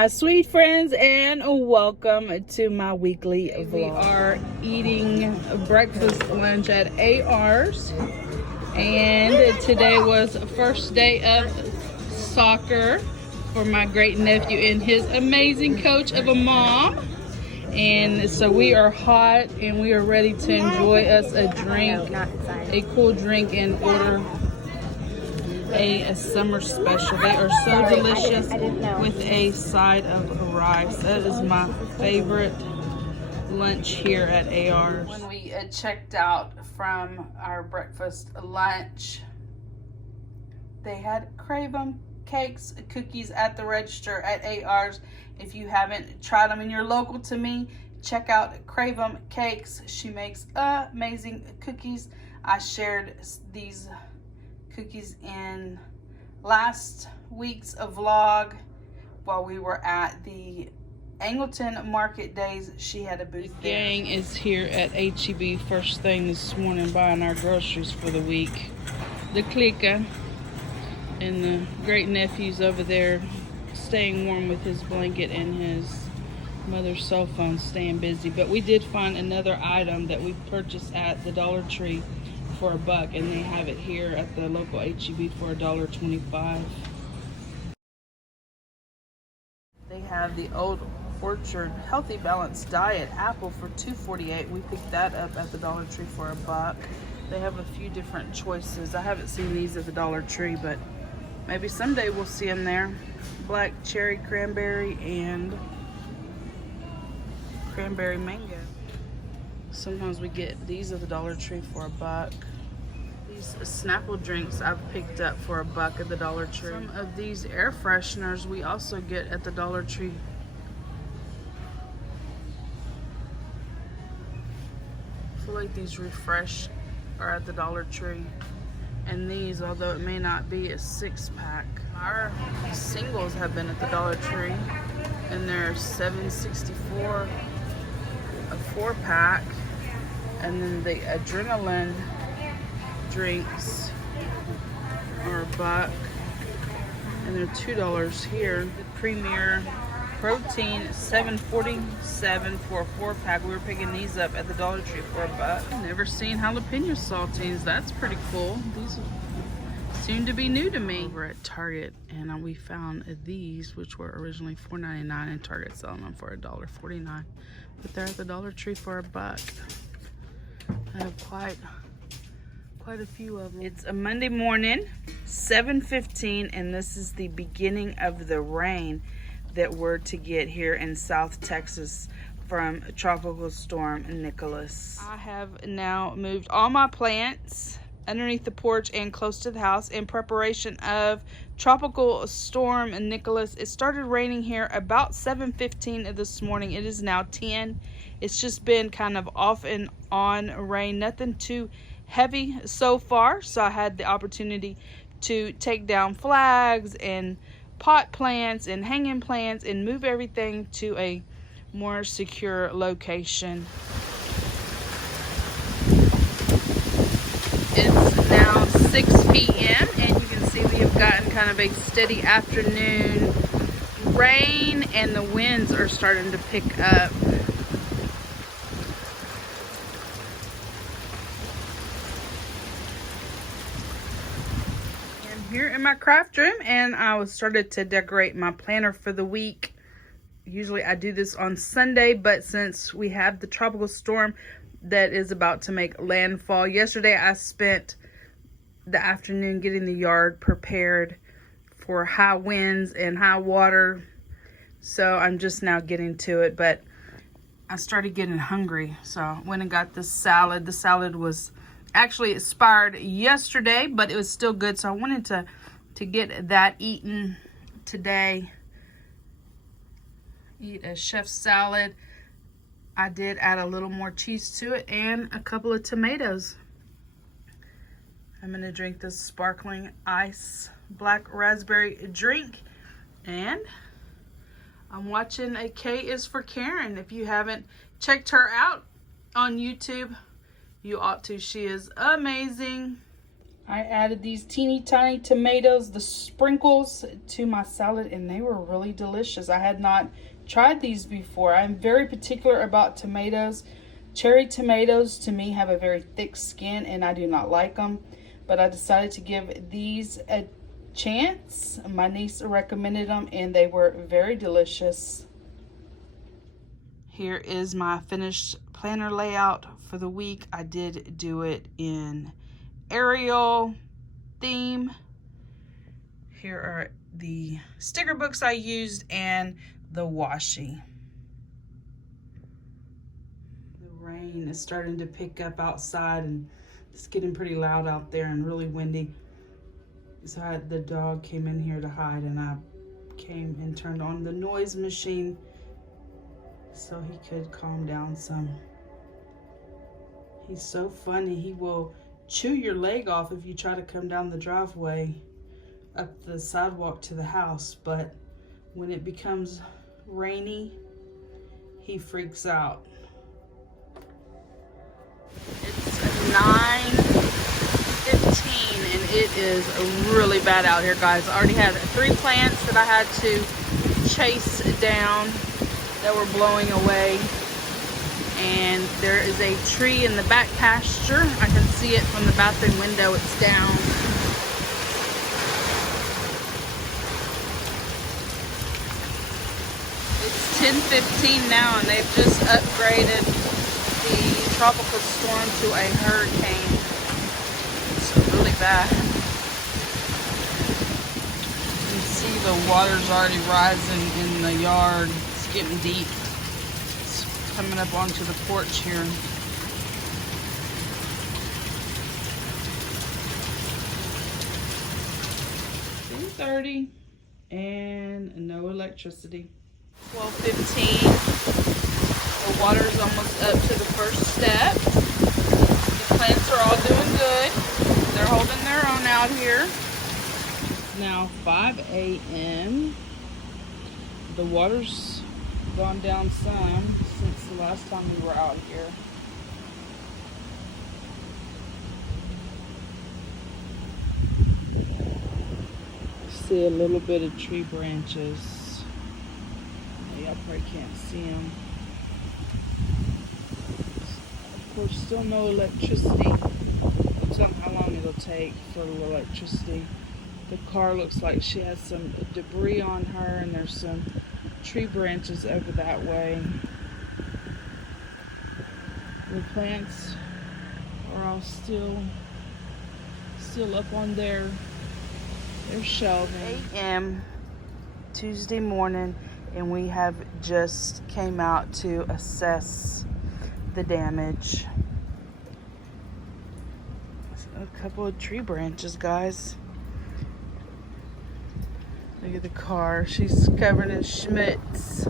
Hi sweet friends, and welcome to my weekly vlog. We are eating breakfast lunch at AR's, and today was first day of soccer for my great nephew and his amazing coach of a mom. And so we are hot and we are ready to enjoy us a drink, a cool drink, and order a summer special. They are so delicious with a side of rice. That is my favorite lunch here at AR's. When we checked out from our breakfast lunch, they had Krave'm cakes, cookies at the register at AR's. If you haven't tried them and you're local to me, check out Krave'm cakes. She makes amazing cookies. I shared these cookies in last week's vlog while we were at the Angleton Market Days. She had a booth there. The gang is here at HEB first thing this morning buying our groceries for the week. The clique and the great nephew's over there staying warm with his blanket and his mother's cell phone, staying busy. But we did find another item that we purchased at the Dollar Tree for $1, and they have it here at the local HEB for $1.25. They have the Old Orchard Healthy Balanced Diet apple for $2.48. We picked that up at the Dollar Tree for $1. They have a few different choices. I haven't seen these at the Dollar Tree, but maybe someday we'll see them there. Black cherry cranberry and cranberry mango. Sometimes we get these at the Dollar Tree for $1. These Snapple Drinks I've picked up for $1 at the Dollar Tree. Some of these air fresheners we also get at the Dollar Tree. I feel like these Refresh are at the Dollar Tree. And these, although it may not be a 6-pack, our singles have been at the Dollar Tree, and they're $7.64 a 4-pack. And then the adrenaline drinks are $1, and they're $2 here. The Premier Protein $7.47 for a 4-pack. We were picking these up at the Dollar Tree for $1. Never seen jalapeno saltines. That's pretty cool. These seem to be new to me. We're at Target, and we found these, which were originally $4.99, and Target selling them for $1.49. But they're at the Dollar Tree for $1. I have quite a few of them. It's a Monday morning, 7:15, and this is the beginning of the rain that we're to get here in South Texas from Tropical Storm Nicholas. I have now moved all my plants underneath the porch and close to the house in preparation of Tropical Storm Nicholas. It started raining here about 7:15 of this morning. It is now 10. It's just been kind of off and on rain, nothing too heavy so far. So I had the opportunity to take down flags and pot plants and hanging plants and move everything to a more secure location. It's now 6 p.m. and you can see we have gotten kind of a steady afternoon rain, and the winds are starting to pick up. Here in my craft room, and I was started to decorate my planner for the week. Usually I do this on Sunday, but since we have the tropical storm that is about to make landfall, yesterday I spent the afternoon getting the yard prepared for high winds and high water, so I'm just now getting to it. But I started getting hungry, so I went and got this salad. The salad was actually expired yesterday, but it was still good, so I wanted to get that eaten today. Eat a chef's salad. I did add a little more cheese to it and a couple of tomatoes. I'm gonna drink this sparkling ice black raspberry drink, and I'm watching a K is for Karen. If you haven't checked her out on YouTube, you ought to. She is amazing. I added these teeny tiny tomatoes, the sprinkles, to my salad, and they were really delicious. I had not tried these before. I'm very particular about tomatoes. Cherry tomatoes to me have a very thick skin and I do not like them, but I decided to give these a chance. My niece recommended them and they were very delicious. Here is my finished planner layout for the week. I did do it in Ariel theme. Here are the sticker books I used and the washi. The rain is starting to pick up outside and it's getting pretty loud out there and really windy. So the dog came in here to hide and I came and turned on the noise machine so he could calm down some. He's so funny. He will chew your leg off if you try to come down the driveway up the sidewalk to the house, but when it becomes rainy, he freaks out. It's 9:15 and it is really bad out here, guys. I already had 3 plants that I had to chase down that were blowing away. And there is a tree in the back pasture. I can see it from the bathroom window. It's down. It's 10:15 now and they've just upgraded the tropical storm to a hurricane. It's really bad. You can see the water's already rising in the yard. It's getting deep. Coming up onto the porch here. $2:30 and no electricity. 12:15. The water's almost up to the first step. The plants are all doing good. They're holding their own out here. It's now 5 a.m. The water's gone down some since the last time we were out here. See a little bit of tree branches. Y'all probably can't see them. Of course, still no electricity. Looks like how long it'll take for the electricity. The car looks like she has some debris on her and there's some tree branches over that way. The plants are all still up on their shelving. 8 a.m. Tuesday morning, and we have just came out to assess the damage. A couple of tree branches, guys. Look at the car. She's covered in schmutz.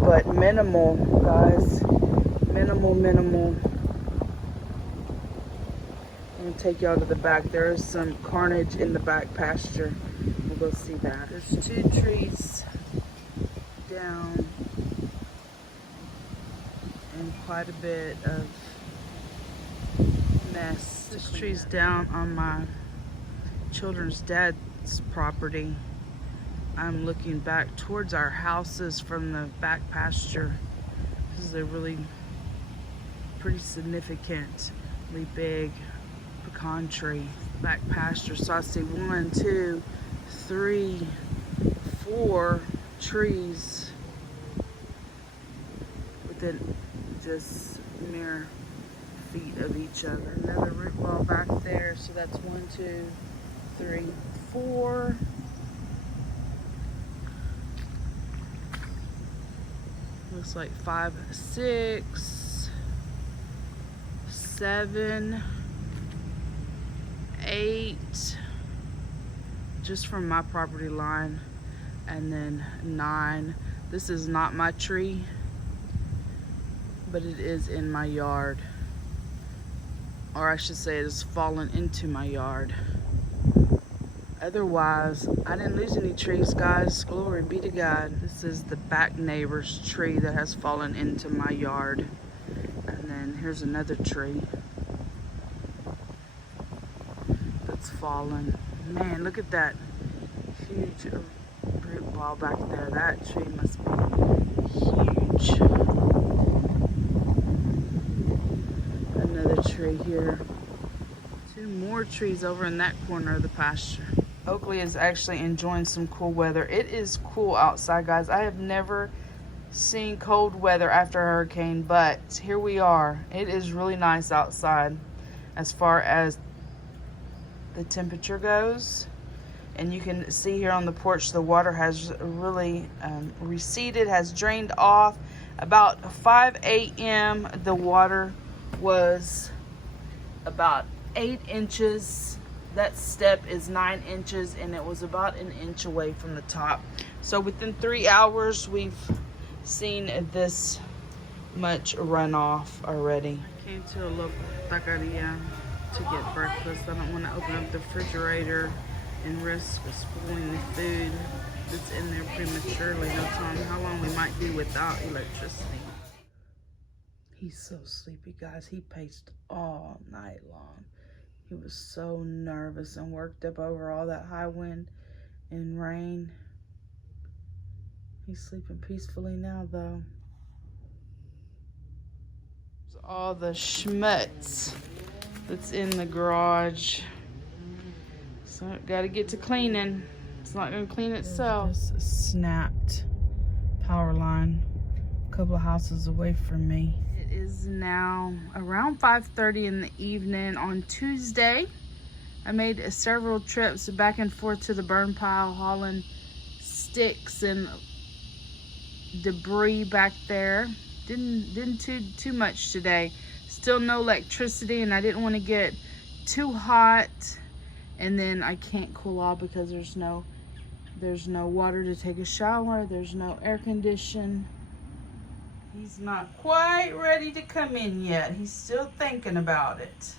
But minimal, guys. Minimal. I'm gonna take y'all to the back. There is some carnage in the back pasture. We'll go see that. There's 2 trees down and quite a bit of mess. This tree's down on my children's dad's property. I'm looking back towards our houses from the back pasture. This is a really pretty significantly big pecan tree back pasture. So I see 1, 2, 3, 4 trees within just mere feet of each other. Another root ball back there. So that's 1, 2, 3, 4. Looks like 5, 6, 7, 8, just from my property line, and then 9. This is not my tree, but it is in my yard, or I should say it has fallen into my yard. Otherwise, I didn't lose any trees, guys. Glory be to God. This is the back neighbor's tree that has fallen into my yard. And then here's another tree. it's fallen. Man, look at that huge root ball back there. That tree must be huge. Another tree here. Two more trees over in that corner of the pasture. Oakley is actually enjoying some cool weather. It is cool outside, guys. I have never seen cold weather after a hurricane, but here we are. It is really nice outside as far as the temperature goes. And you can see here on the porch, the water has really receded, has drained off. About 5 a.m. the water was about 8 inches. That step is 9 inches, and it was about an inch away from the top. So within 3 hours, we've seen this much runoff already. I came to a local taqueria to get breakfast. I don't want to open up the refrigerator and risk spoiling the food that's in there prematurely. No telling how long we might be without electricity. He's so sleepy, guys. He paced all night long. He was so nervous and worked up over all that high wind and rain. He's sleeping peacefully now, though. All the schmutz that's in the garage. So gotta get to cleaning. It's not gonna clean itself. This snapped power line a couple of houses away from me. It is now around 5:30 in the evening on Tuesday. I made several trips back and forth to the burn pile, hauling sticks and debris back there. Didn't too much today. Still no electricity, and I didn't want to get too hot, and then I can't cool off because there's no water to take a shower. There's no air condition. He's not quite ready to come in yet. He's still thinking about it.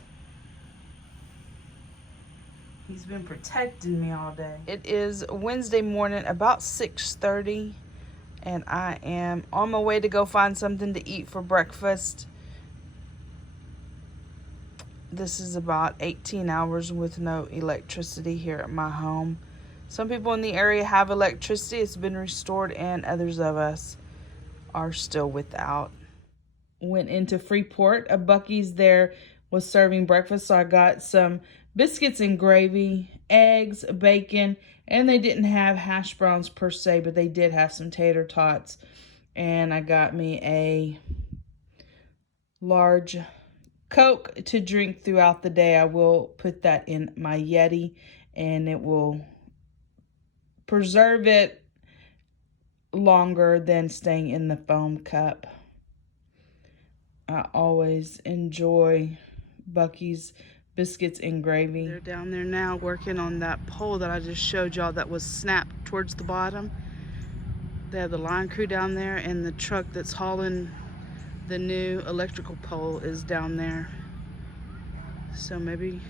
He's been protecting me all day. It is Wednesday morning, about 6:30. And I am on my way to go find something to eat for breakfast. This is about 18 hours with no electricity here at my home. Some people in the area have electricity. It's been restored, and others of us are still without. Went into Freeport. A Buc-ee's there was serving breakfast, so I got some biscuits and gravy, eggs, bacon, and they didn't have hash browns per se, but they did have some tater tots. And I got me a large Coke to drink throughout the day. I will put that in my Yeti, and it will preserve it longer than staying in the foam cup. I always enjoy Buc-ee's biscuits and gravy. They're down there now working on that pole that I just showed y'all that was snapped towards the bottom. They have the line crew down there, and the truck that's hauling the new electrical pole is down there. So maybe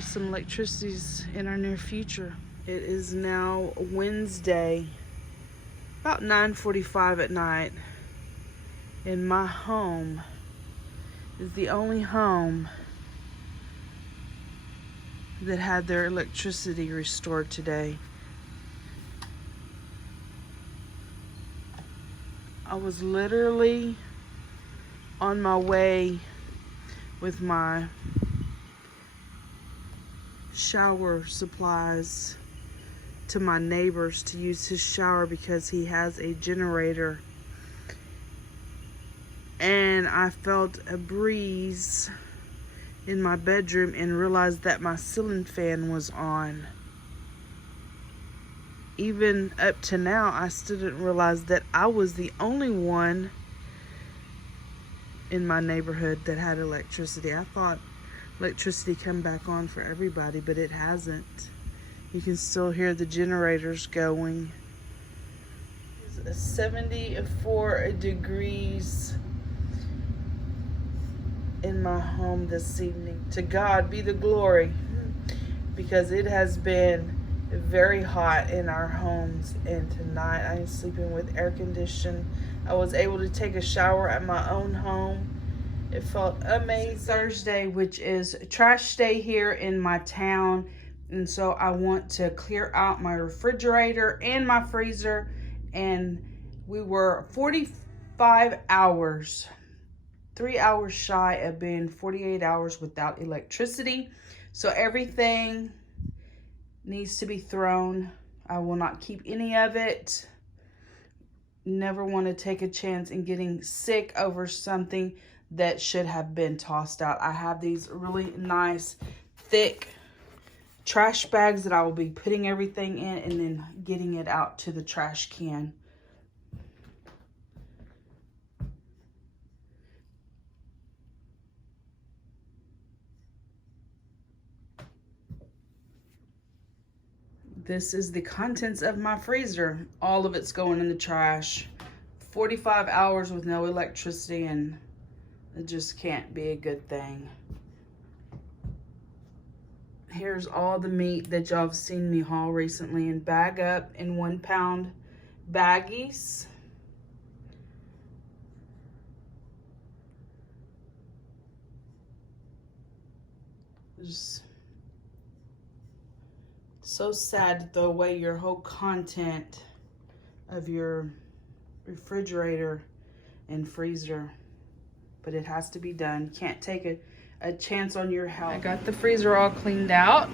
some electricity's in our near future. It is now Wednesday, about 9:45 at night, and my home is the only home that had their electricity restored today. I was literally on my way with my shower supplies to my neighbor's to use his shower because he has a generator. And I felt a breeze in my bedroom and realized that my ceiling fan was on. Even up to now, I still didn't realize that I was the only one in my neighborhood that had electricity. I thought electricity come back on for everybody, but it hasn't. You can still hear the generators going. It's 74 degrees in my home this evening. To God be the glory, because it has been very hot in our homes, and tonight I am sleeping with air conditioning. I was able to take a shower at my own home, It felt amazing. Thursday, which is trash day here in my town. And so I want to clear out my refrigerator and my freezer. And we were 45 hours, 3 hours shy of being 48 hours without electricity. So everything needs to be thrown. I will not keep any of it. Never want to take a chance in getting sick over something that should have been tossed out. I have these really nice, thick trash bags that I will be putting everything in and then getting it out to the trash can. This is the contents of my freezer. All of it's going in the trash. 45 hours with no electricity, and it just can't be a good thing. Here's all the meat that y'all have seen me haul recently and bag up in 1 pound baggies. Just so sad to throw away your whole content of your refrigerator and freezer, but it has to be done. Can't take a chance on your health. I got the freezer all cleaned out.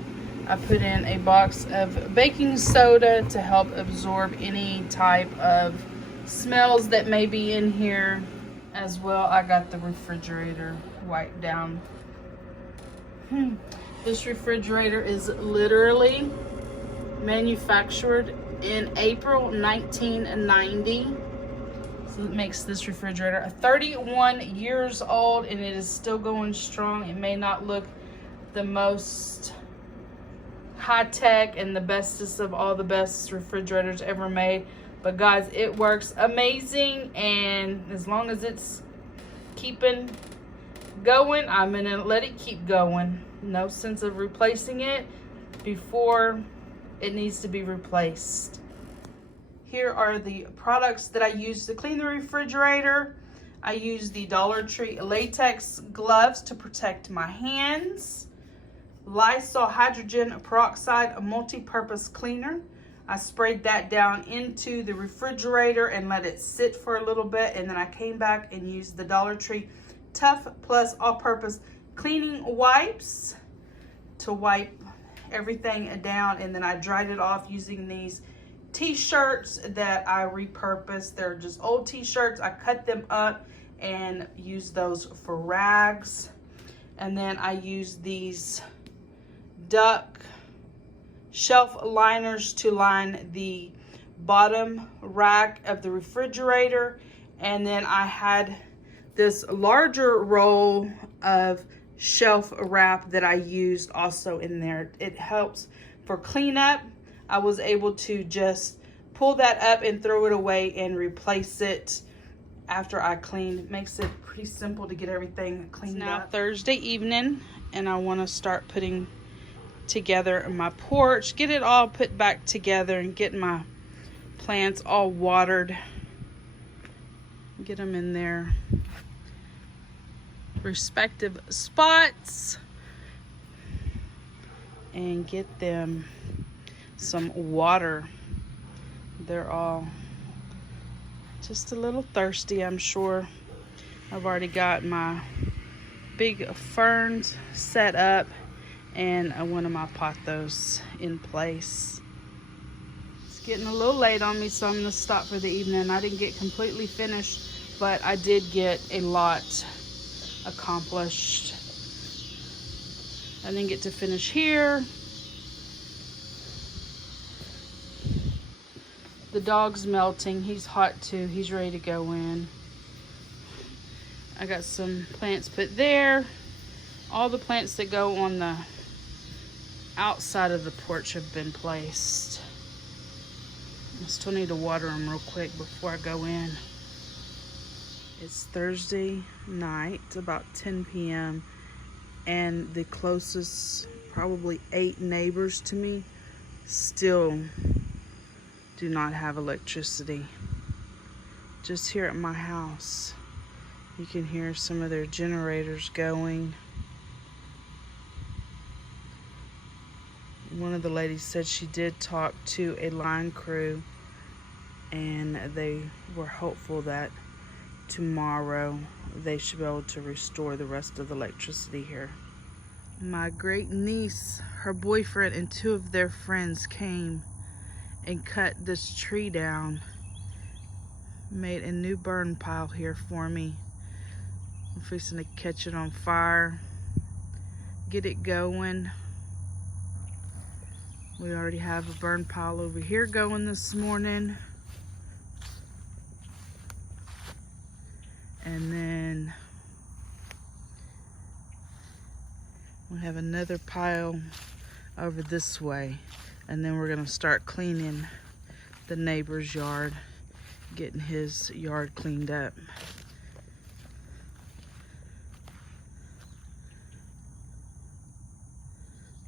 I put in a box of baking soda to help absorb any type of smells that may be in here. As well, I got the refrigerator wiped down. This refrigerator is literally manufactured in April 1990. So it makes this refrigerator 31 years old, and it is still going strong. It may not look the most high-tech and the bestest of all the best refrigerators ever made, but guys, it works amazing. And as long as it's keeping going, I'm gonna let it keep going. No sense of replacing it before it needs to be replaced. Here are the products that I use to clean the refrigerator. I use the Dollar Tree latex gloves to protect my hands. Lysol hydrogen peroxide multi-purpose cleaner. I sprayed that down into the refrigerator and let it sit for a little bit, and then I came back and used the Dollar Tree Tough Plus all-purpose cleaning wipes to wipe everything down, and then I dried it off using these t-shirts that I repurposed. They're just old t-shirts. I cut them up and used those for rags. And then I used these duck shelf liners to line the bottom rack of the refrigerator. And then I had this larger roll of shelf wrap that I used also in there. It helps for cleanup. I was able to just pull that up and throw it away and replace it after I cleaned. It makes it pretty simple to get everything cleaned up. It's now Thursday evening, and I want to start putting together my porch, get it all put back together, and get my plants all watered. Get them in their respective spots and get them some water. They're all just a little thirsty, I'm sure. I've already got my big ferns set up and one of my pothos in place. It's getting a little late on me, so I'm gonna stop for the evening. I didn't get completely finished, but I did get a lot accomplished. I didn't get to finish here. The dog's melting. He's hot too. He's ready to go in. I got some plants put there. All the plants that go on the outside of the porch have been placed. I still need to water them real quick before I go in. It's Thursday night, about 10 p.m. and the closest probably 8 neighbors to me still do not have electricity. Just here at my house, You can hear some of their generators going. One of the ladies said she did talk to a line crew, and they were hopeful that tomorrow they should be able to restore the rest of the electricity here. My great niece, her boyfriend, and 2 of their friends came and cut this tree down, made a new burn pile here for me. I'm fixing to catch it on fire, get it going. We already have a burn pile over here going this morning. And then we have another pile over this way. And then we're gonna start cleaning the neighbor's yard, getting his yard cleaned up.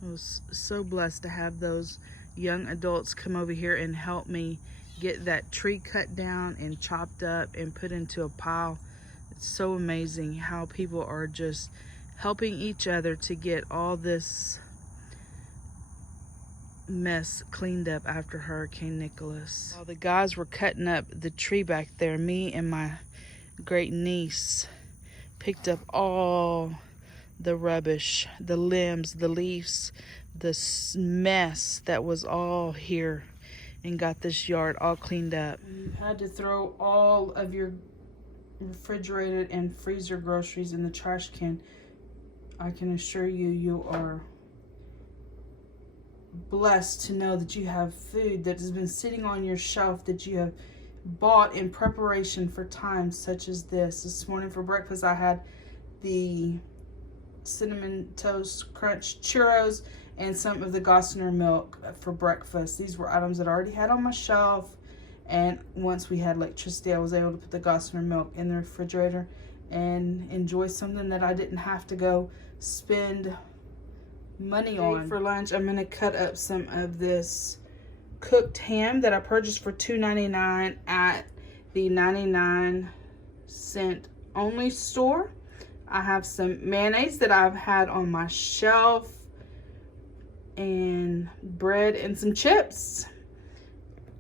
I was so blessed to have those young adults come over here and help me get that tree cut down and chopped up and put into a pile. It's so amazing how people are just helping each other to get all this mess cleaned up after Hurricane Nicholas. While the guys were cutting up the tree back there, me and my great niece picked up all the rubbish, the limbs, the leaves, the mess that was all here, and got this yard all cleaned up. You had to throw all of your refrigerated and freezer groceries in the trash can. I can assure you, you are blessed to know that you have food that has been sitting on your shelf that you have bought in preparation for times such as this. This morning for breakfast I had the Cinnamon Toast Crunch churros and some of the Gossamer milk for breakfast. These were items that I already had on my shelf, and once we had electricity I was able to put the Gossamer milk in the refrigerator and enjoy something that I didn't have to go spend money on. For lunch I'm gonna cut up some of this cooked ham that I purchased for $2.99 at the 99-cent only store. I have some mayonnaise that I've had on my shelf, and bread and some chips.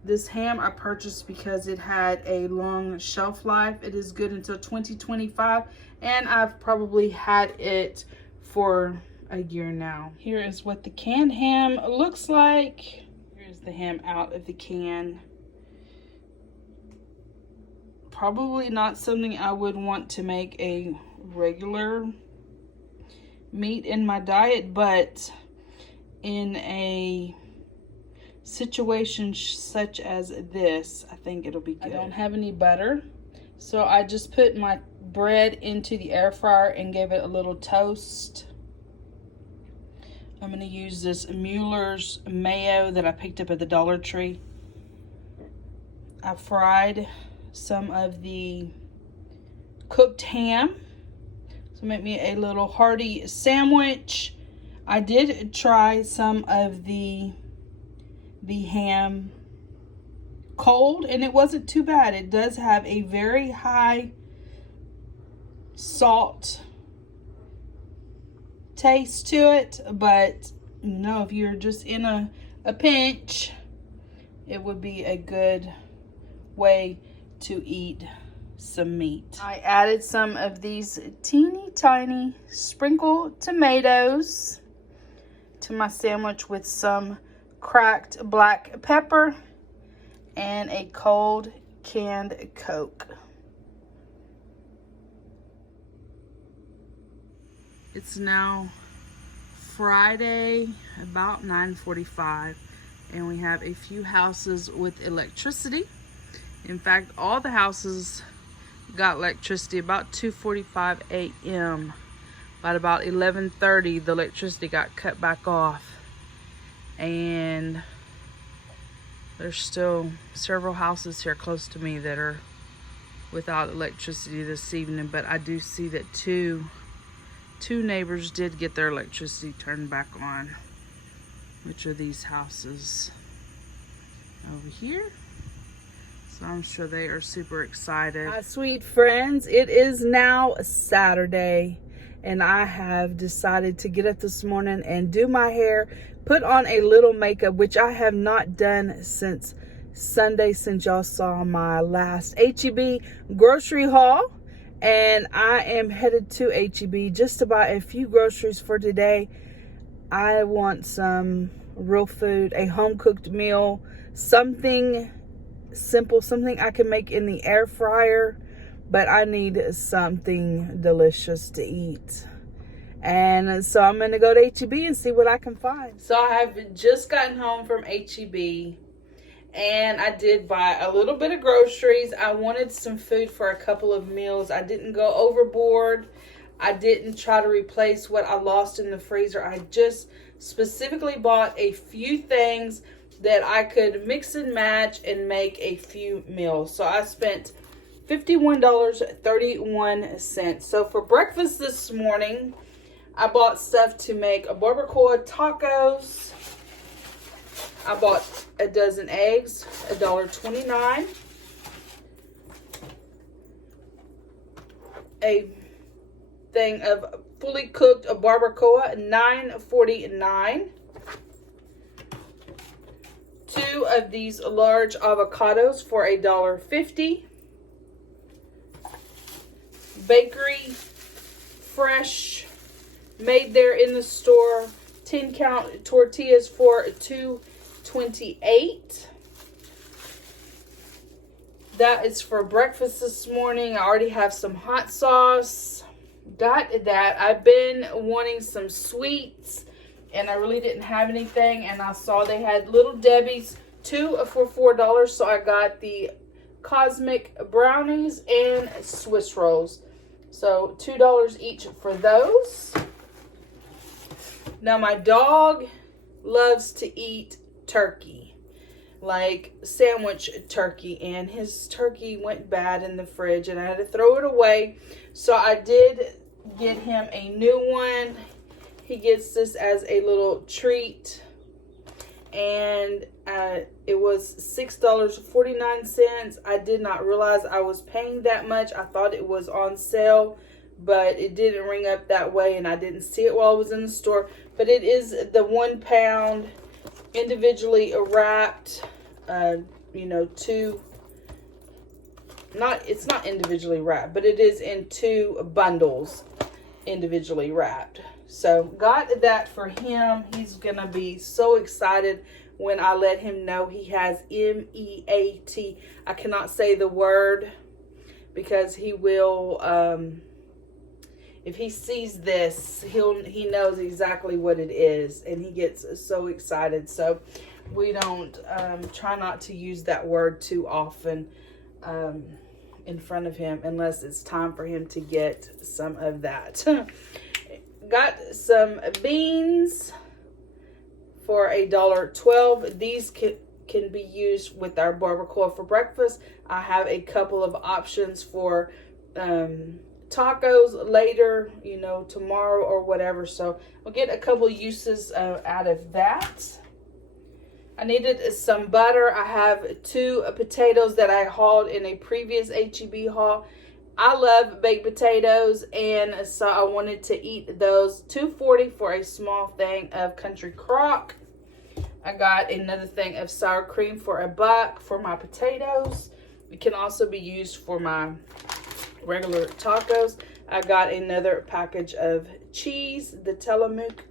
This ham I purchased because it had a long shelf life. It is good until 2025, and I've probably had it for a year now. Here is what the canned ham looks like. Here's the ham out of the can. Probably not something I would want to make a regular meat in my diet, but in a situation such as this, I think it'll be good. I don't have any butter, so I just put my bread into the air fryer and gave it a little toast. I'm going to use this Mueller's mayo that I picked up at the Dollar Tree. I fried some of the cooked ham, so make me a little hearty sandwich. I did try some of the ham cold, and it wasn't too bad. It does have a very high salt taste to it, but you know, if you're just in a pinch, it would be a good way to eat some meat. I added some of these teeny tiny sprinkled tomatoes to my sandwich with some cracked black pepper and a cold canned Coke. It's now Friday, about 9:45, and we have a few houses with electricity. In fact, all the houses got electricity about 2:45 a.m. By about 11:30, the electricity got cut back off, and there's still several houses here close to me that are without electricity this evening. But I do see that two neighbors did get their electricity turned back on, which are these houses over here. So I'm sure they are super excited. My sweet friends, it is now Saturday, and I have decided to get up this morning and do my hair, put on a little makeup, which I have not done since Sunday, since y'all saw my last HEB grocery haul. And I am headed to HEB just to buy a few groceries for today. I want some real food, a home-cooked meal, something simple, something I can make in the air fryer, but I need something delicious to eat. And so I'm going to go to HEB and see what I can find. So I have just gotten home from HEB, and I did buy a little bit of groceries. I wanted some food for a couple of meals. I didn't go overboard. I didn't try to replace what I lost in the freezer. I just specifically bought a few things that I could mix and match and make a few meals. So I spent $51.31. So for breakfast this morning, I bought stuff to make a barbacoa tacos. I bought a dozen eggs, $1.29. A thing of fully cooked barbacoa, $9.49. 2 of these large avocados for $1.50. Bakery fresh, made there in the store, 10-count tortillas for $2.28. That is for breakfast this morning. I already have some hot sauce. Got that. I've been wanting some sweets, and I really didn't have anything, and I saw they had Little Debbie's, 2 for $4, so I got the Cosmic Brownies and Swiss Rolls. So $2 each for those. Now my dog loves to eat turkey, like sandwich turkey, and his turkey went bad in the fridge and I had to throw it away. So I did get him a new one. He gets this as a little treat, and it was $6.49. I did not realize I was paying that much. I thought it was on sale, but it didn't ring up that way, and I didn't see it while I was in the store. But it is the 1 pound individually wrapped, it's not individually wrapped, but it is in 2 bundles individually wrapped. So got that for him. He's gonna be so excited when I let him know he has MEAT. I cannot say the word because he will, if he sees this, he knows exactly what it is, and he gets so excited. So we don't try not to use that word too often in front of him unless it's time for him to get some of that. Got some beans for $1.12. These can be used with our barbacoa for breakfast. I have a couple of options for tacos later, tomorrow or whatever. So I'll get a couple uses out of that. I needed some butter. I have 2 potatoes that I hauled in a previous HEB haul. I love baked potatoes, and so I wanted to eat those. $2.40 for a small thing of country crock. I got another thing of sour cream for $1 for my potatoes. It can also be used for my regular tacos. I got another package of cheese, the Tillamook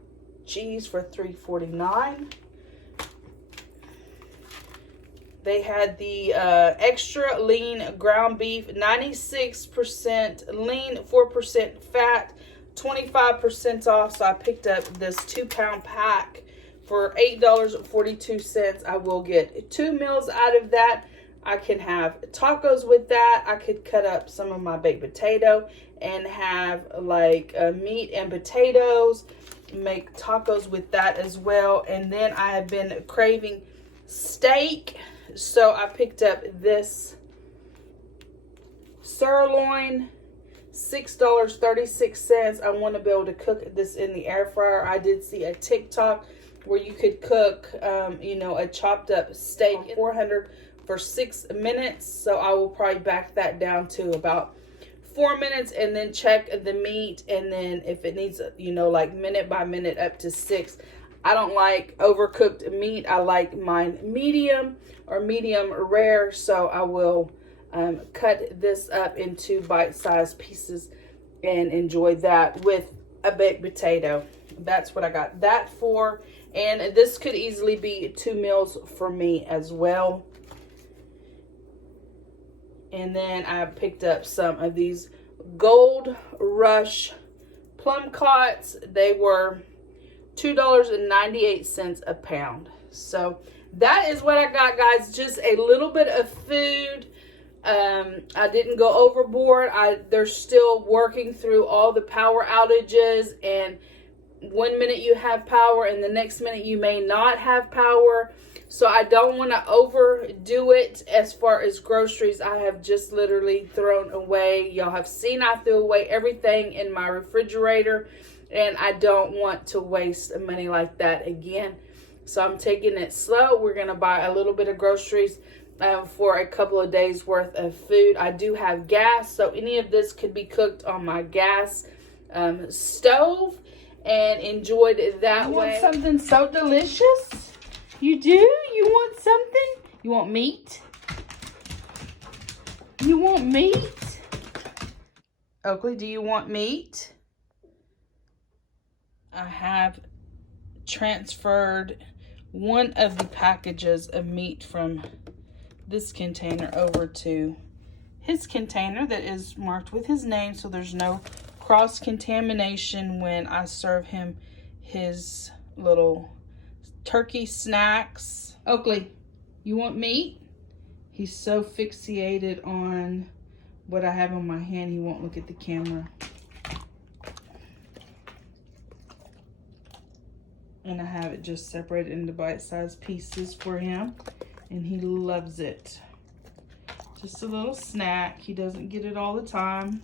cheese, for $3.49. They had the extra lean ground beef, 96% lean, 4% fat, 25% off. So I picked up this 2-pound pack for $8.42. I will get 2 meals out of that. I can have tacos with that. I could cut up some of my baked potato and have like meat and potatoes, make tacos with that as well. And then I have been craving steak. So I picked up this sirloin, $6.36. I want to be able to cook this in the air fryer. I did see a TikTok where you could cook, a chopped up steak, for 6 minutes. So I will probably back that down to about 4 minutes and then check the meat. And then if it needs, you know, like minute by minute up to 6. I don't like overcooked meat. I like mine medium or medium rare. So I will cut this up into bite-sized pieces and enjoy that with a baked potato. That's what I got that for. And this could easily be 2 meals for me as well. And then I picked up some of these Gold Rush plum cots. They were $2.98 a pound. So that is what I got, guys. Just a little bit of food. I didn't go overboard. They're still working through all the power outages, and 1 minute you have power and the next minute you may not have power. So I don't want to overdo it as far as groceries. I have just literally thrown away. Y'all have seen I threw away everything in my refrigerator, and I don't want to waste money like that again. So I'm taking it slow. We're going to buy a little bit of groceries for a couple of days worth of food. I do have gas, so any of this could be cooked on my gas stove and enjoyed it that way. You want something so delicious? You do? You want something? You want meat? You want meat? Oakley, do you want meat? I have transferred one of the packages of meat from this container over to his container that is marked with his name, so there's no cross-contamination when I serve him his little turkey snacks. Oakley, you want meat? He's so fixated on what I have on my hand, he won't look at the camera. And I have it just separated into bite-sized pieces for him, and he loves it. Just a little snack. He doesn't get it all the time.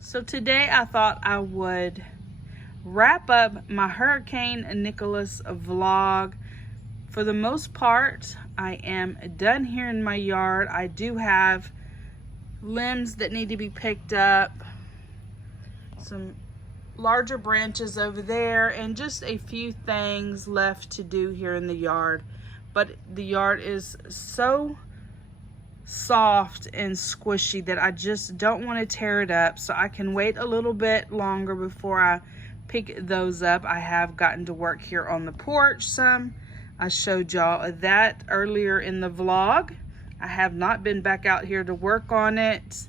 So today I thought I would wrap up my Hurricane Nicholas vlog. For the most part, I am done here in my yard. I do have limbs that need to be picked up, some larger branches over there, and just a few things left to do here in the yard. But the yard is so soft and squishy that I just don't want to tear it up, so I can wait a little bit longer before I pick those up. I have gotten to work here on the porch some. I showed y'all that earlier in the vlog. I have not been back out here to work on it.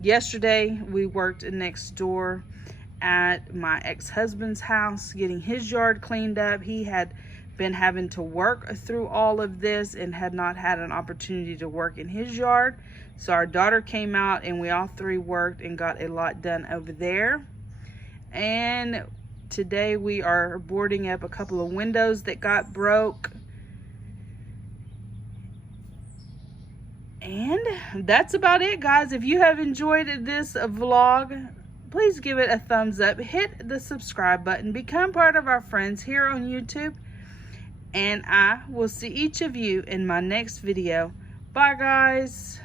Yesterday we worked next door at my ex-husband's house getting his yard cleaned up. He had been having to work through all of this and had not had an opportunity to work in his yard. So our daughter came out and we all three worked and got a lot done over there. And today we are boarding up a couple of windows that got broke. And that's about it, guys. If you have enjoyed this vlog, please give it a thumbs up. Hit the subscribe button. Become part of our friends here on YouTube. And I will see each of you in my next video. Bye, guys.